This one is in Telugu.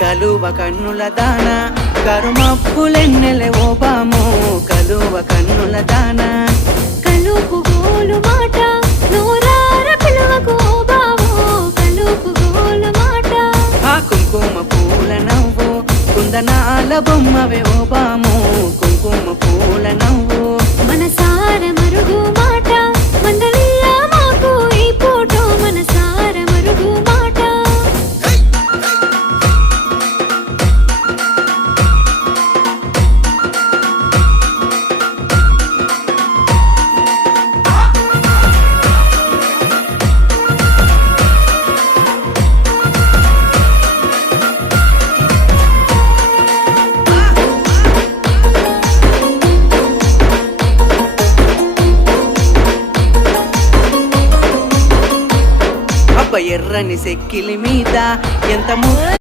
కలువ కన్నుల దాన కరుమప్పులెన్నెలే ఓ బాము కలువ కన్నుల దాన కలుపు గోలు మాట నూరార పిలువకు ఓ బావో కలుపు గోలు మాట ఆ కుంకుమ పూల నవ్వు కుందనాల బొమ్మవే ఓ బాము కుంకుమ పూల నవ్వు మనసార మరుగు మాట మందలియ మాకు ఈ పూట మనసార మరుగు మాట అబ్బ ఎర్రని సెక్కిలి మీద ఎంత